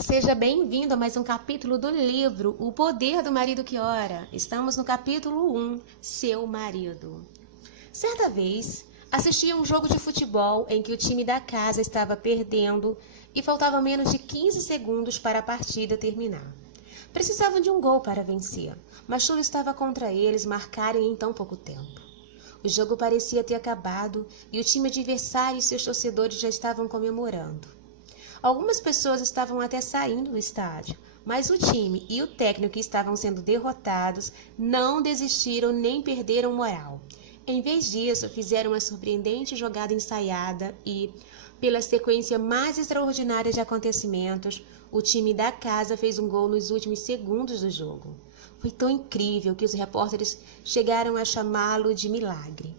Seja bem-vindo a mais um capítulo do livro O Poder do Marido que Ora. Estamos no capítulo 1, Seu Marido. Certa vez, assisti a um jogo de futebol em que o time da casa estava perdendo e faltavam menos de 15 segundos para a partida terminar. Precisavam de um gol para vencer, mas tudo estava contra eles marcarem em tão pouco tempo. O jogo parecia ter acabado e o time adversário e seus torcedores já estavam comemorando. Algumas pessoas estavam até saindo do estádio, mas o time e o técnico que estavam sendo derrotados não desistiram nem perderam moral. Em vez disso, fizeram uma surpreendente jogada ensaiada e, pela sequência mais extraordinária de acontecimentos, o time da casa fez um gol nos últimos segundos do jogo. Foi tão incrível que os repórteres chegaram a chamá-lo de milagre.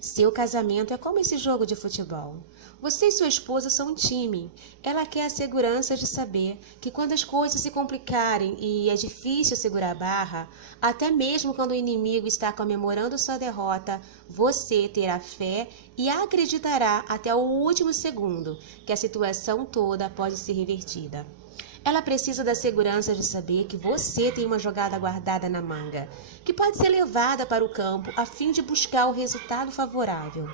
Seu casamento é como esse jogo de futebol. Você e sua esposa são um time. Ela quer a segurança de saber que quando as coisas se complicarem e é difícil segurar a barra, até mesmo quando o inimigo está comemorando sua derrota, você terá fé e acreditará até o último segundo que a situação toda pode ser revertida. Ela precisa da segurança de saber que você tem uma jogada guardada na manga, que pode ser levada para o campo a fim de buscar o resultado favorável.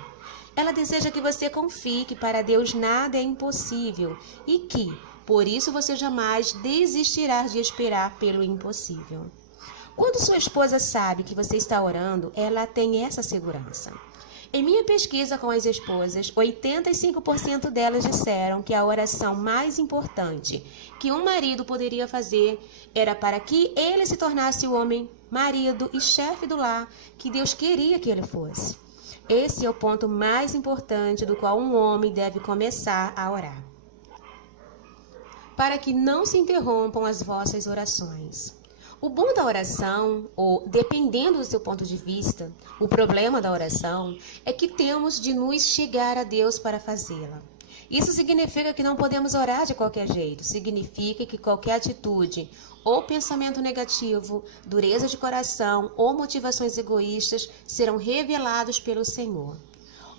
Ela deseja que você confie que para Deus nada é impossível e que, por isso, você jamais desistirá de esperar pelo impossível. Quando sua esposa sabe que você está orando, ela tem essa segurança. Em minha pesquisa com as esposas, 85% delas disseram que a oração mais importante que um marido poderia fazer era para que ele se tornasse o homem, marido e chefe do lar que Deus queria que ele fosse. Esse é o ponto mais importante do qual um homem deve começar a orar. Para que não se interrompam as vossas orações. O bom da oração, ou dependendo do seu ponto de vista, o problema da oração é que temos de nos chegar a Deus para fazê-la. Isso significa que não podemos orar de qualquer jeito, significa que qualquer atitude ou pensamento negativo, dureza de coração ou motivações egoístas serão revelados pelo Senhor.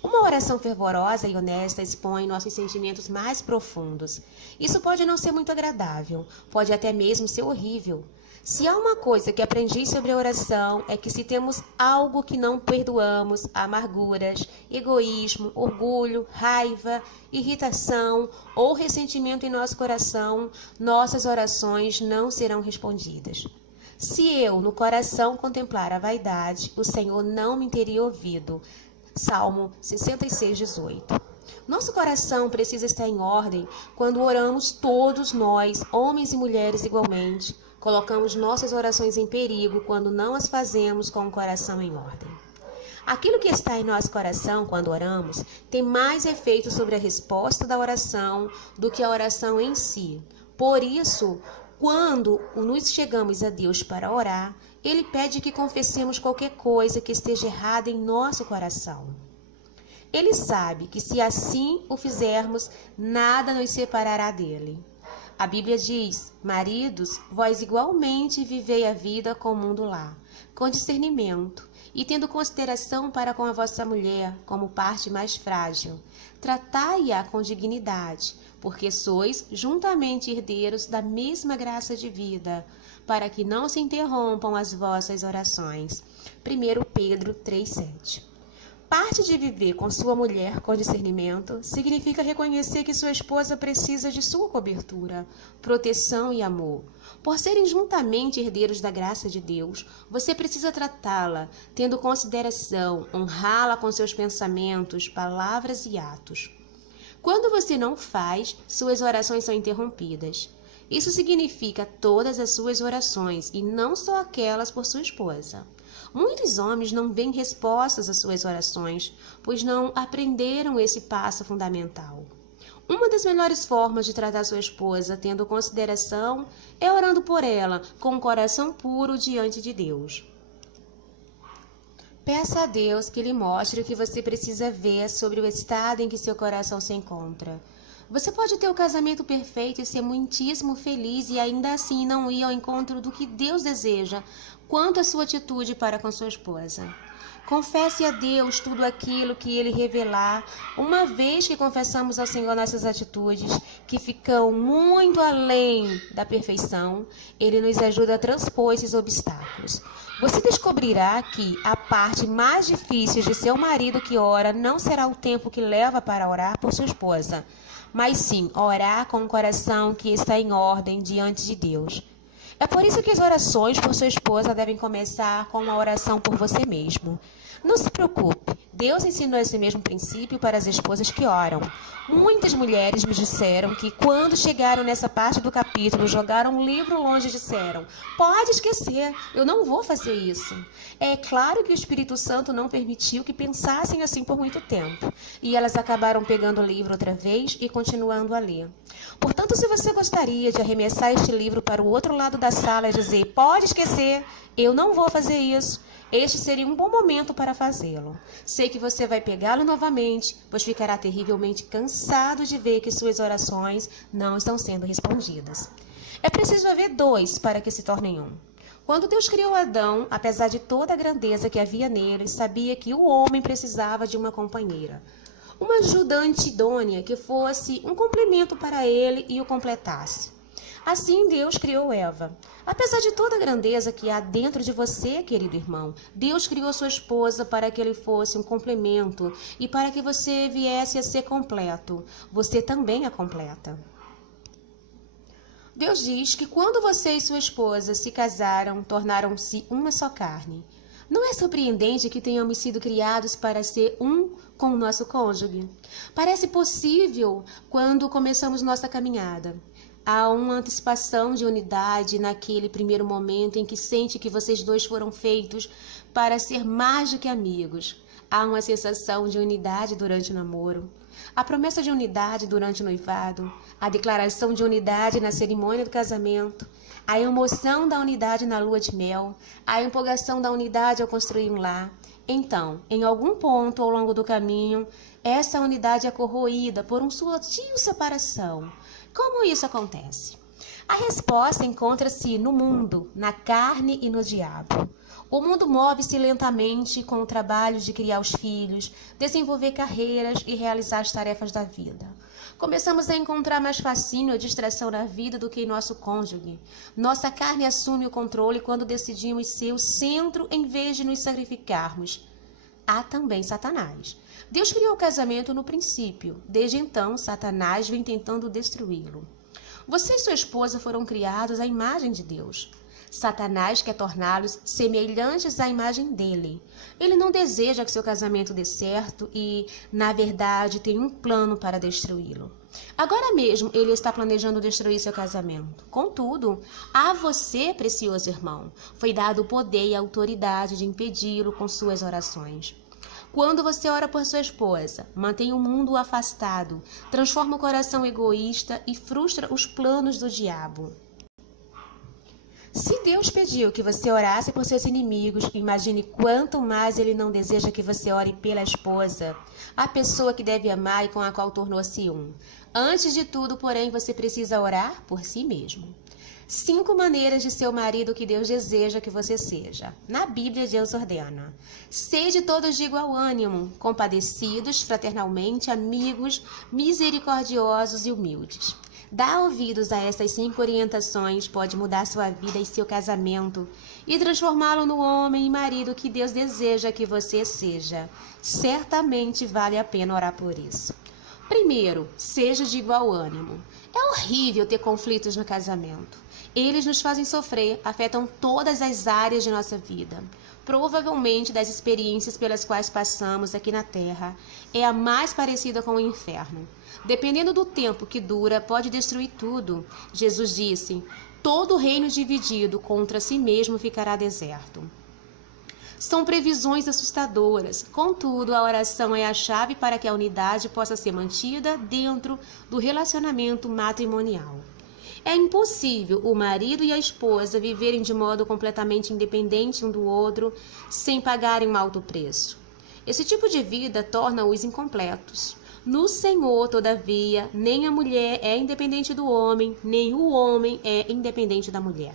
Uma oração fervorosa e honesta expõe nossos sentimentos mais profundos. Isso pode não ser muito agradável, pode até mesmo ser horrível. Se há uma coisa que aprendi sobre a oração é que se temos algo que não perdoamos, amarguras, egoísmo, orgulho, raiva, irritação ou ressentimento em nosso coração, nossas orações não serão respondidas. Se eu, no coração, contemplar a vaidade, o Senhor não me teria ouvido. Salmo 66:18. Nosso coração precisa estar em ordem quando oramos todos nós, homens e mulheres igualmente. Colocamos nossas orações em perigo quando não as fazemos com o coração em ordem. Aquilo que está em nosso coração quando oramos tem mais efeito sobre a resposta da oração do que a oração em si. Por isso, quando nos chegamos a Deus para orar, Ele pede que confessemos qualquer coisa que esteja errada em nosso coração. Ele sabe que se assim o fizermos, nada nos separará dele. A Bíblia diz: maridos, vós igualmente vivei a vida comum do lar, com discernimento, e tendo consideração para com a vossa mulher como parte mais frágil. Tratai-a com dignidade, porque sois juntamente herdeiros da mesma graça de vida, para que não se interrompam as vossas orações. 1 Pedro 3:7. Parte de viver com sua mulher com discernimento significa reconhecer que sua esposa precisa de sua cobertura, proteção e amor. Por serem juntamente herdeiros da graça de Deus, você precisa tratá-la, tendo consideração, honrá-la com seus pensamentos, palavras e atos. Quando você não faz, suas orações são interrompidas. Isso significa todas as suas orações e não só aquelas por sua esposa. Muitos homens não veem respostas às suas orações, pois não aprenderam esse passo fundamental. Uma das melhores formas de tratar sua esposa, tendo consideração, é orando por ela, com um coração puro diante de Deus. Peça a Deus que lhe mostre o que você precisa ver sobre o estado em que seu coração se encontra. Você pode ter o casamento perfeito e ser muitíssimo feliz e ainda assim não ir ao encontro do que Deus deseja quanto à sua atitude para com sua esposa. Confesse a Deus tudo aquilo que Ele revelar, uma vez que confessamos ao Senhor nossas atitudes, que ficam muito além da perfeição, Ele nos ajuda a transpor esses obstáculos. Você descobrirá que a parte mais difícil de seu marido que ora não será o tempo que leva para orar por sua esposa, mas sim orar com o coração que está em ordem diante de Deus. É por isso que as orações por sua esposa devem começar com uma oração por você mesmo. Não se preocupe, Deus ensinou esse mesmo princípio para as esposas que oram. Muitas mulheres me disseram que quando chegaram nessa parte do capítulo, jogaram um livro longe e disseram: pode esquecer, eu não vou fazer isso. É claro que o Espírito Santo não permitiu que pensassem assim por muito tempo, e elas acabaram pegando o livro outra vez e continuando a ler. Portanto, se você gostaria de arremessar este livro para o outro lado da sala e dizer: pode esquecer, eu não vou fazer isso, este seria um bom momento para fazê-lo. Sei que você vai pegá-lo novamente, pois ficará terrivelmente cansado de ver que suas orações não estão sendo respondidas. É preciso haver dois para que se tornem um. Quando Deus criou Adão, apesar de toda a grandeza que havia nele, sabia que o homem precisava de uma companheira, uma ajudante idônea que fosse um complemento para ele e o completasse. Assim Deus criou Eva. Apesar de toda a grandeza que há dentro de você, querido irmão, Deus criou sua esposa para que ele fosse um complemento e para que você viesse a ser completo. Você também é completa. Deus diz que quando você e sua esposa se casaram, tornaram-se uma só carne. Não é surpreendente que tenhamos sido criados para ser um com o nosso cônjuge? Parece possível quando começamos nossa caminhada. Há uma antecipação de unidade naquele primeiro momento em que sente que vocês dois foram feitos para ser mais do que amigos. Há uma sensação de unidade durante o namoro, a promessa de unidade durante o noivado, a declaração de unidade na cerimônia do casamento, a emoção da unidade na lua de mel, a empolgação da unidade ao construir um lar. Então, em algum ponto ao longo do caminho, essa unidade é corroída por um sutil separação. Como isso acontece? A resposta encontra-se no mundo, na carne e no diabo. O mundo move-se lentamente com o trabalho de criar os filhos, desenvolver carreiras e realizar as tarefas da vida. Começamos a encontrar mais fascínio e distração na vida do que em nosso cônjuge. Nossa carne assume o controle quando decidimos ser o centro em vez de nos sacrificarmos. Há também Satanás. Deus criou o casamento no princípio. Desde então, Satanás vem tentando destruí-lo. Você e sua esposa foram criados à imagem de Deus. Satanás quer torná-los semelhantes à imagem dele. Ele não deseja que seu casamento dê certo e, na verdade, tem um plano para destruí-lo. Agora mesmo ele está planejando destruir seu casamento. Contudo, a você, precioso irmão, foi dado o poder e a autoridade de impedi-lo com suas orações. Quando você ora por sua esposa, mantém o mundo afastado, transforma o coração egoísta e frustra os planos do diabo. Se Deus pediu que você orasse por seus inimigos, imagine quanto mais Ele não deseja que você ore pela esposa, a pessoa que deve amar e com a qual tornou-se um. Antes de tudo, porém, você precisa orar por si mesmo. 5 maneiras de ser o marido que Deus deseja que você seja. Na Bíblia, Deus ordena: sede todos de igual ânimo, compadecidos, fraternalmente, amigos, misericordiosos e humildes. Dar ouvidos a essas 5 orientações pode mudar sua vida e seu casamento e transformá-lo no homem e marido que Deus deseja que você seja. Certamente vale a pena orar por isso. Primeiro, seja de igual ânimo. É horrível ter conflitos no casamento. Eles nos fazem sofrer, afetam todas as áreas de nossa vida. Provavelmente, das experiências pelas quais passamos aqui na Terra, é a mais parecida com o inferno. Dependendo do tempo que dura, pode destruir tudo. Jesus disse: todo reino dividido contra si mesmo ficará deserto. São previsões assustadoras. Contudo, a oração é a chave para que a unidade possa ser mantida dentro do relacionamento matrimonial. É impossível o marido e a esposa viverem de modo completamente independente um do outro, sem pagarem um alto preço. Esse tipo de vida torna-os incompletos. No Senhor, todavia, nem a mulher é independente do homem, nem o homem é independente da mulher.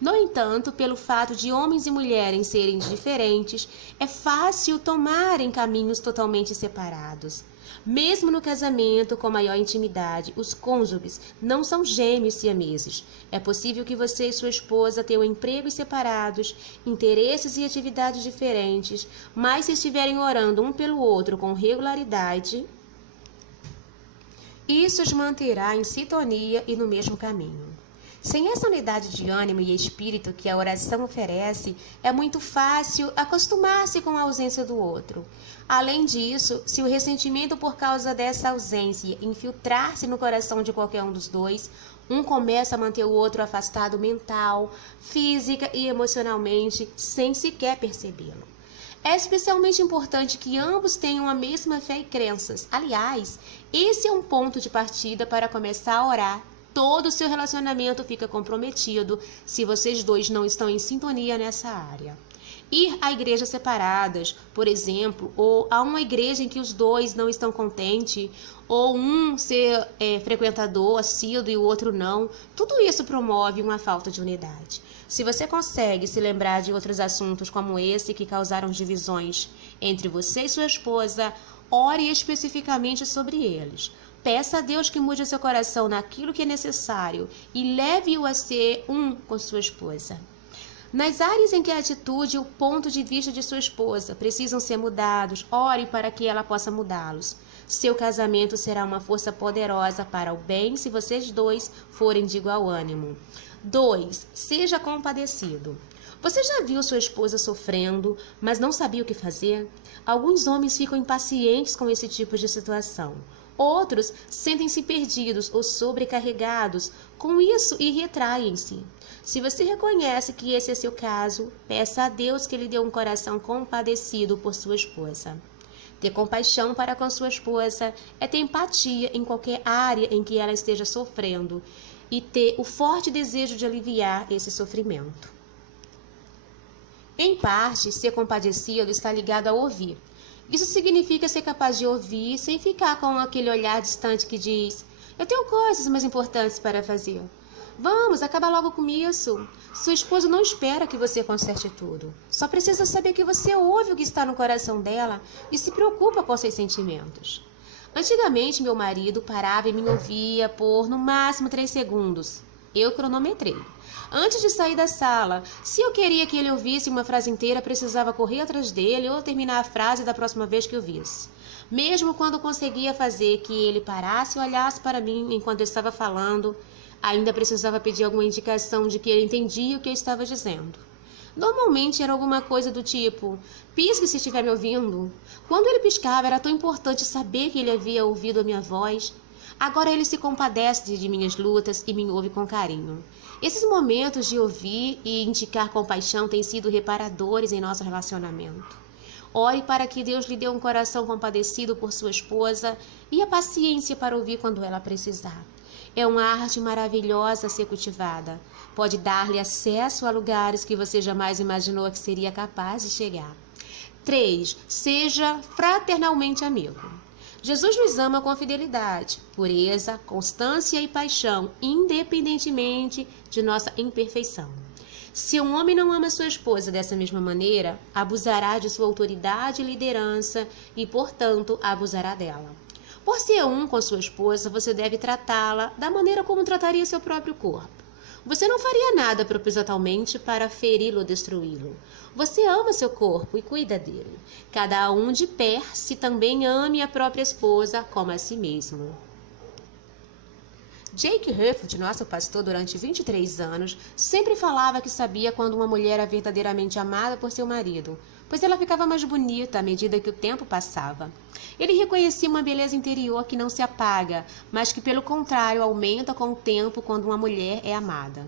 No entanto, pelo fato de homens e mulheres serem diferentes, é fácil tomarem caminhos totalmente separados. Mesmo no casamento com maior intimidade, os cônjuges não são gêmeos siameses. É possível que você e sua esposa tenham empregos separados, interesses e atividades diferentes, mas se estiverem orando um pelo outro com regularidade, isso os manterá em sintonia e no mesmo caminho. Sem essa unidade de ânimo e espírito que a oração oferece, é muito fácil acostumar-se com a ausência do outro. Além disso, se o ressentimento por causa dessa ausência infiltrar-se no coração de qualquer um dos dois, um começa a manter o outro afastado mental, física e emocionalmente, sem sequer percebê-lo. É especialmente importante que ambos tenham a mesma fé e crenças. Aliás, esse é um ponto de partida para começar a orar. Todo o seu relacionamento fica comprometido se vocês dois não estão em sintonia nessa área. Ir a igrejas separadas, por exemplo, ou a uma igreja em que os dois não estão contentes, ou um ser frequentador assíduo e o outro não, tudo isso promove uma falta de unidade. Se você consegue se lembrar de outros assuntos como esse que causaram divisões entre você e sua esposa, ore especificamente sobre eles. Peça a Deus que mude seu coração naquilo que é necessário e leve-o a ser um com sua esposa. Nas áreas em que a atitude e o ponto de vista de sua esposa precisam ser mudados, ore para que ela possa mudá-los. Seu casamento será uma força poderosa para o bem se vocês dois forem de igual ânimo. 2. Seja compadecido. Você já viu sua esposa sofrendo, mas não sabia o que fazer? Alguns homens ficam impacientes com esse tipo de situação. Outros sentem-se perdidos ou sobrecarregados com isso e retraem-se. Se você reconhece que esse é seu caso, peça a Deus que lhe dê um coração compadecido por sua esposa. Ter compaixão para com sua esposa é ter empatia em qualquer área em que ela esteja sofrendo e ter o forte desejo de aliviar esse sofrimento. Em parte, ser compadecido está ligado a ouvir. Isso significa ser capaz de ouvir sem ficar com aquele olhar distante que diz: eu tenho coisas mais importantes para fazer. Vamos, acaba logo com isso. Sua esposa não espera que você conserte tudo. Só precisa saber que você ouve o que está no coração dela e se preocupa com seus sentimentos. Antigamente, meu marido parava e me ouvia por, no máximo, 3 segundos. Eu cronometrei. Antes de sair da sala, se eu queria que ele ouvisse uma frase inteira, precisava correr atrás dele ou terminar a frase da próxima vez que eu visse. Mesmo quando conseguia fazer que ele parasse e olhasse para mim enquanto eu estava falando, ainda precisava pedir alguma indicação de que ele entendia o que eu estava dizendo. Normalmente era alguma coisa do tipo: pisque se estiver me ouvindo. Quando ele piscava, era tão importante saber que ele havia ouvido a minha voz. Agora ele se compadece de minhas lutas e me ouve com carinho. Esses momentos de ouvir e indicar compaixão têm sido reparadores em nosso relacionamento. Ore para que Deus lhe dê um coração compadecido por sua esposa e a paciência para ouvir quando ela precisar. É uma arte maravilhosa a ser cultivada. Pode dar-lhe acesso a lugares que você jamais imaginou que seria capaz de chegar. 3. Seja fraternalmente amigo. Jesus nos ama com fidelidade, pureza, constância e paixão, independentemente de nossa imperfeição. Se um homem não ama sua esposa dessa mesma maneira, abusará de sua autoridade e liderança e, portanto, abusará dela. Por ser um com sua esposa, você deve tratá-la da maneira como trataria seu próprio corpo. Você não faria nada propositalmente para feri-lo ou destruí-lo. Você ama seu corpo e cuida dele. Cada um de per-se também ame a própria esposa como a si mesmo. Jake Hufford, nosso pastor durante 23 anos, sempre falava que sabia quando uma mulher era verdadeiramente amada por seu marido, pois ela ficava mais bonita à medida que o tempo passava. Ele reconhecia uma beleza interior que não se apaga, mas que, pelo contrário, aumenta com o tempo quando uma mulher é amada.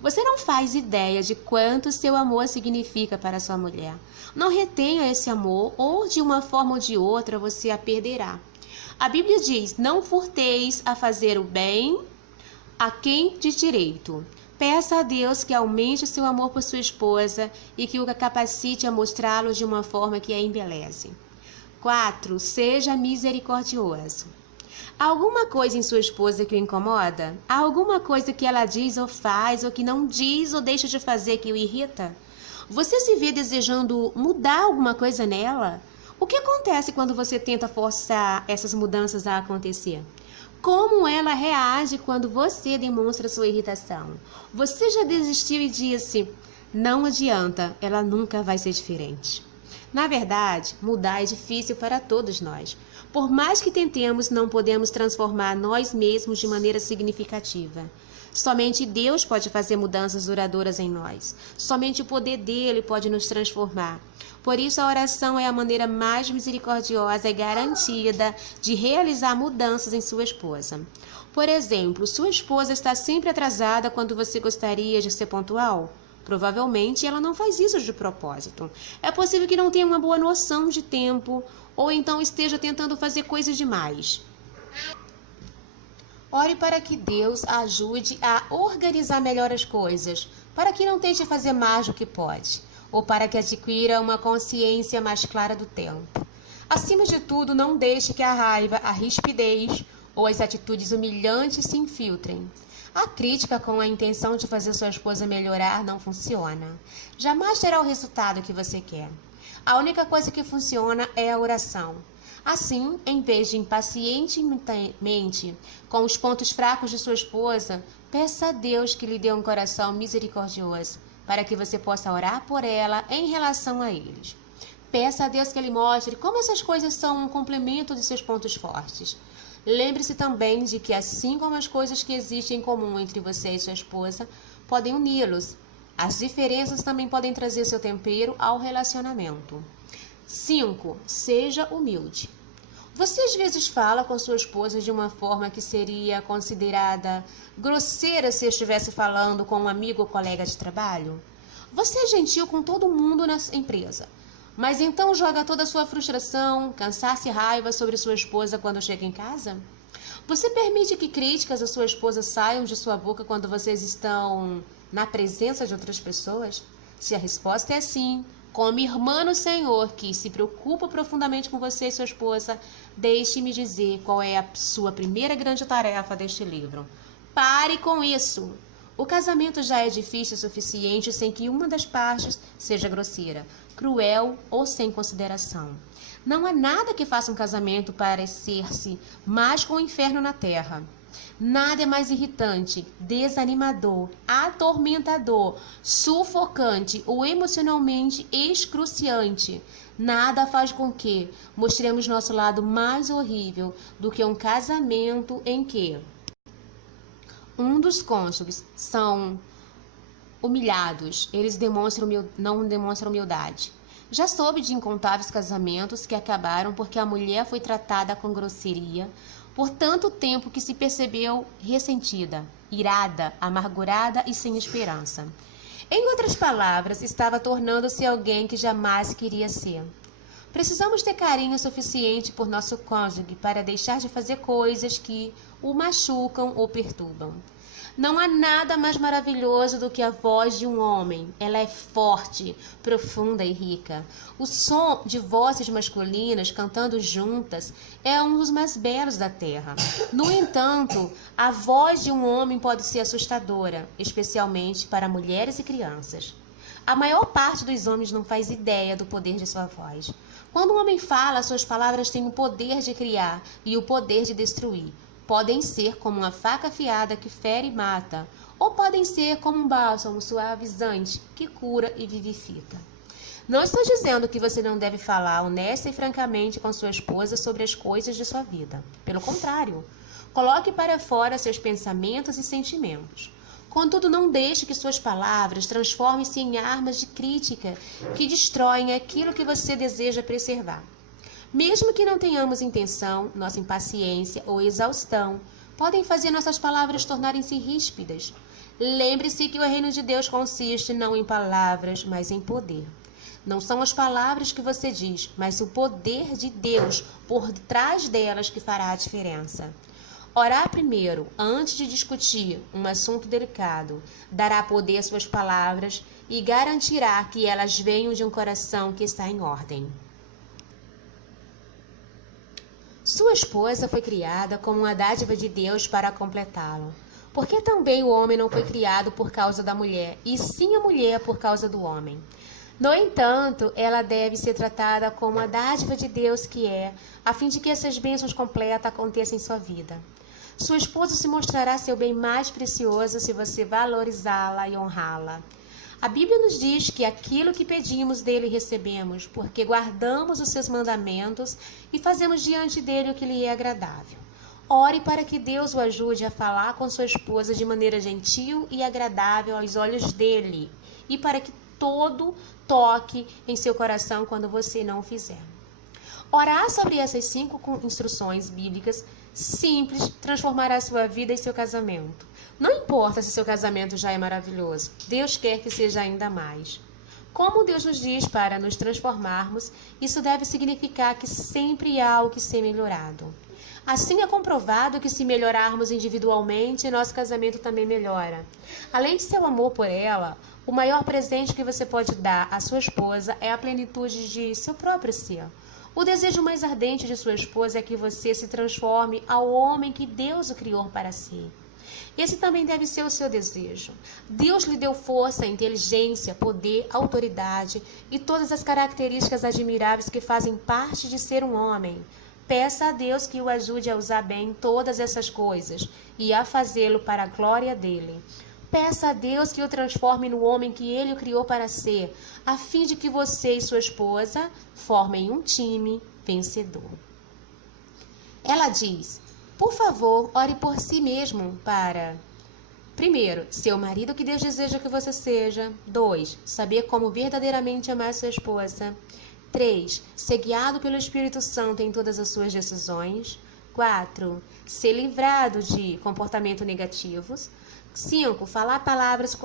Você não faz ideia de quanto seu amor significa para sua mulher. Não retenha esse amor, ou de uma forma ou de outra você a perderá. A Bíblia diz: não furteis a fazer o bem a quem de direito. Peça a Deus que aumente seu amor por sua esposa e que o capacite a mostrá-lo de uma forma que a embeleze. 4. Seja misericordioso. Há alguma coisa em sua esposa que o incomoda? Há alguma coisa que ela diz ou faz, ou que não diz ou deixa de fazer que o irrita? Você se vê desejando mudar alguma coisa nela? O que acontece quando você tenta forçar essas mudanças a acontecer? Como ela reage quando você demonstra sua irritação? Você já desistiu e disse: não adianta, ela nunca vai ser diferente. Na verdade, mudar é difícil para todos nós. Por mais que tentemos, não podemos transformar nós mesmos de maneira significativa. Somente Deus pode fazer mudanças duradouras em nós. Somente o poder dele pode nos transformar. Por isso, a oração é a maneira mais misericordiosa e garantida de realizar mudanças em sua esposa. Por exemplo, sua esposa está sempre atrasada quando você gostaria de ser pontual? Provavelmente ela não faz isso de propósito. É possível que não tenha uma boa noção de tempo, ou então esteja tentando fazer coisas demais. Ore para que Deus a ajude a organizar melhor as coisas, para que não tente fazer mais do que pode, ou para que adquira uma consciência mais clara do tempo. Acima de tudo, não deixe que a raiva, a rispidez ou as atitudes humilhantes se infiltrem. A crítica com a intenção de fazer sua esposa melhorar não funciona. Jamais terá o resultado que você quer. A única coisa que funciona é a oração. Assim, em vez de impacientemente com os pontos fracos de sua esposa, peça a Deus que lhe dê um coração misericordioso, para que você possa orar por ela em relação a eles. Peça a Deus que lhe mostre como essas coisas são um complemento de seus pontos fortes. Lembre-se também de que, assim como as coisas que existem em comum entre você e sua esposa podem uni-los, as diferenças também podem trazer seu tempero ao relacionamento. 5. Seja humilde. Você às vezes fala com sua esposa de uma forma que seria considerada grosseira se estivesse falando com um amigo ou colega de trabalho? Você é gentil com todo mundo na empresa, mas então joga toda a sua frustração, cansaço e raiva sobre sua esposa quando chega em casa? Você permite que críticas à sua esposa saiam de sua boca quando vocês estão na presença de outras pessoas? Se a resposta é sim, como irmã no Senhor que se preocupa profundamente com você e sua esposa, deixe-me dizer qual é a sua primeira grande tarefa deste livro. Pare com isso! O casamento já é difícil o suficiente sem que uma das partes seja grosseira, cruel ou sem consideração. Não há nada que faça um casamento parecer-se mais com o inferno na terra. Nada é mais irritante, desanimador, atormentador, sufocante ou emocionalmente excruciante. Nada faz com que mostremos nosso lado mais horrível do que um casamento em que um dos cônjuges são humilhados, eles não demonstram humildade. Já soube de incontáveis casamentos que acabaram porque a mulher foi tratada com grosseria por tanto tempo que se percebeu ressentida, irada, amargurada e sem esperança. Em outras palavras, estava tornando-se alguém que jamais queria ser. Precisamos ter carinho suficiente por nosso cônjuge para deixar de fazer coisas que o machucam ou perturbam. Não há nada mais maravilhoso do que a voz de um homem. Ela é forte, profunda e rica. O som de vozes masculinas cantando juntas é um dos mais belos da terra. No entanto, a voz de um homem pode ser assustadora, especialmente para mulheres e crianças. A maior parte dos homens não faz ideia do poder de sua voz. Quando um homem fala, suas palavras têm o poder de criar e o poder de destruir. Podem ser como uma faca afiada que fere e mata, ou podem ser como um bálsamo suavizante que cura e vivifica. Não estou dizendo que você não deve falar honesta e francamente com sua esposa sobre as coisas de sua vida. Pelo contrário, coloque para fora seus pensamentos e sentimentos. Contudo, não deixe que suas palavras transformem-se em armas de crítica que destroem aquilo que você deseja preservar. Mesmo que não tenhamos intenção, nossa impaciência ou exaustão podem fazer nossas palavras tornarem-se ríspidas. Lembre-se que o reino de Deus consiste não em palavras, mas em poder. Não são as palavras que você diz, mas o poder de Deus por trás delas que fará a diferença. Orar primeiro, antes de discutir um assunto delicado, dará poder às suas palavras e garantirá que elas venham de um coração que está em ordem. Sua esposa foi criada como uma dádiva de Deus para completá-lo. Porque também o homem não foi criado por causa da mulher, e sim a mulher por causa do homem. No entanto, ela deve ser tratada como a dádiva de Deus que é, a fim de que essas bênçãos completas aconteçam em sua vida. Sua esposa se mostrará seu bem mais precioso se você valorizá-la e honrá-la. A Bíblia nos diz que aquilo que pedimos dele recebemos, porque guardamos os seus mandamentos e fazemos diante dele o que lhe é agradável. Ore para que Deus o ajude a falar com sua esposa de maneira gentil e agradável aos olhos dele, e para que todo toque em seu coração quando você não o fizer. Orar sobre essas 5 instruções bíblicas simples transformará sua vida e seu casamento. Não importa se seu casamento já é maravilhoso, Deus quer que seja ainda mais. Como Deus nos diz para nos transformarmos, isso deve significar que sempre há algo que ser melhorado. Assim é comprovado que se melhorarmos individualmente, nosso casamento também melhora. Além de seu amor por ela, o maior presente que você pode dar à sua esposa é a plenitude de seu próprio ser. O desejo mais ardente de sua esposa é que você se transforme ao homem que Deus o criou para si. Esse também deve ser o seu desejo. Deus lhe deu força, inteligência, poder, autoridade e todas as características admiráveis que fazem parte de ser um homem. Peça a Deus que o ajude a usar bem todas essas coisas e a fazê-lo para a glória dele. Peça a Deus que o transforme no homem que ele o criou para ser, a fim de que você e sua esposa formem um time vencedor. Ela diz: por favor, ore por si mesmo para... 1. Ser o marido que Deus deseja que você seja. 2. Saber como verdadeiramente amar sua esposa. 3. Ser guiado pelo Espírito Santo em todas as suas decisões. 4. Ser livrado de comportamentos negativos. 5. Falar palavras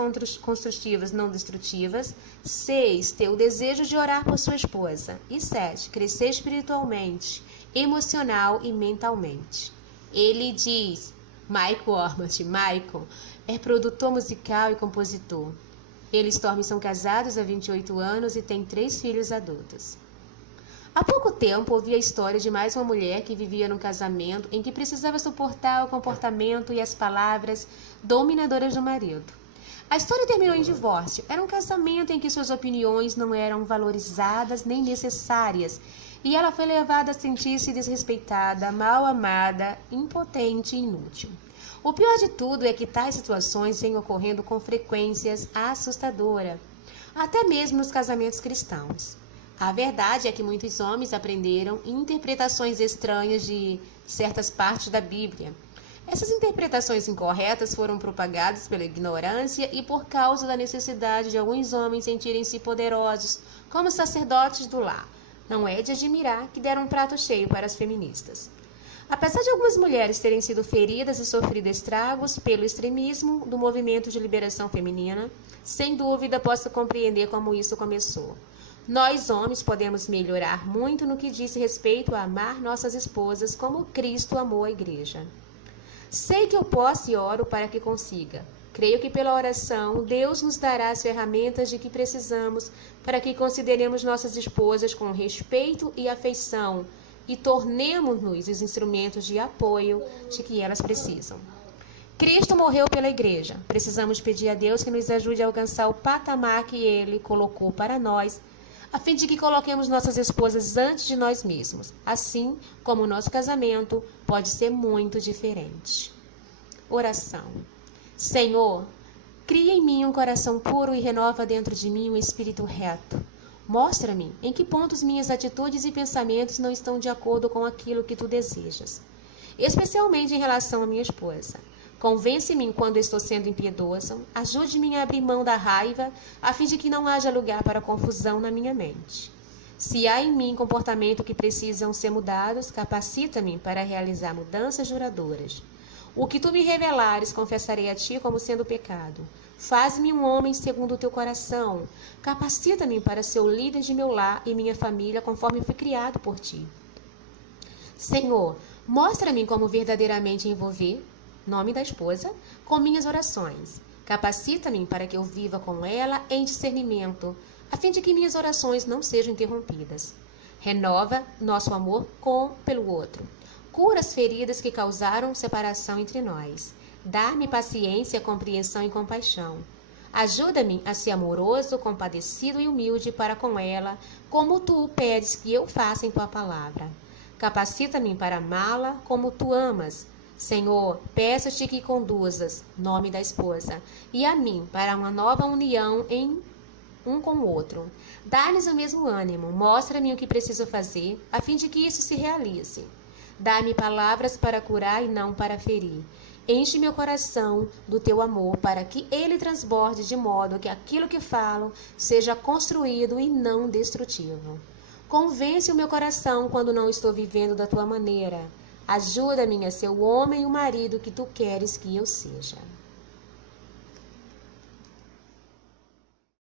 construtivas, não destrutivas. 6. Ter o desejo de orar por sua esposa. E 7. Crescer espiritualmente, emocional e mentalmente. Ele diz: Michael Ormond, Michael, é produtor musical e compositor. Eles e Stormy são casados há 28 anos e têm 3 filhos adultos. Há pouco tempo ouvi a história de mais uma mulher que vivia num casamento em que precisava suportar o comportamento e as palavras dominadoras do marido. A história terminou em divórcio. Era um casamento em que suas opiniões não eram valorizadas nem necessárias, e ela foi levada a sentir-se desrespeitada, mal amada, impotente e inútil. O pior de tudo é que tais situações vêm ocorrendo com frequências assustadoras, até mesmo nos casamentos cristãos. A verdade é que muitos homens aprenderam interpretações estranhas de certas partes da Bíblia. Essas interpretações incorretas foram propagadas pela ignorância e por causa da necessidade de alguns homens sentirem-se poderosos como sacerdotes do lar. Não é de admirar que deram um prato cheio para as feministas. Apesar de algumas mulheres terem sido feridas e sofrido estragos pelo extremismo do movimento de liberação feminina, sem dúvida posso compreender como isso começou. Nós, homens, podemos melhorar muito no que diz respeito a amar nossas esposas como Cristo amou a igreja. Sei que eu posso e oro para que consiga. Creio que pela oração, Deus nos dará as ferramentas de que precisamos para que consideremos nossas esposas com respeito e afeição e tornemos-nos os instrumentos de apoio de que elas precisam. Cristo morreu pela igreja. Precisamos pedir a Deus que nos ajude a alcançar o patamar que Ele colocou para nós, a fim de que coloquemos nossas esposas antes de nós mesmos, assim como o nosso casamento pode ser muito diferente. Oração. Senhor, cria em mim um coração puro e renova dentro de mim um espírito reto. Mostra-me em que pontos minhas atitudes e pensamentos não estão de acordo com aquilo que Tu desejas, especialmente em relação à minha esposa. Convence-me quando estou sendo impiedosa, ajude-me a abrir mão da raiva, a fim de que não haja lugar para confusão na minha mente. Se há em mim comportamentos que precisam ser mudados, capacita-me para realizar mudanças duradouras. O que Tu me revelares, confessarei a Ti como sendo pecado. Faz-me um homem segundo o Teu coração. Capacita-me para ser o líder de meu lar e minha família, conforme fui criado por Ti. Senhor, mostra-me como verdadeiramente envolver, nome da esposa, com minhas orações. Capacita-me para que eu viva com ela em discernimento, a fim de que minhas orações não sejam interrompidas. Renova nosso amor pelo outro. Cura as feridas que causaram separação entre nós. Dá-me paciência, compreensão e compaixão. Ajuda-me a ser amoroso, compadecido e humilde para com ela, como tu pedes que eu faça em tua palavra. Capacita-me para amá-la como tu amas. Senhor, peço-te que conduzas, nome da esposa, e a mim para uma nova união em um com o outro. Dá-lhes o mesmo ânimo, mostra-me o que preciso fazer, a fim de que isso se realize. Dá-me palavras para curar e não para ferir. Enche meu coração do teu amor, para que ele transborde de modo que aquilo que falo seja construído e não destrutivo. Convence o meu coração quando não estou vivendo da tua maneira. Ajuda-me a ser o homem e o marido que tu queres que eu seja.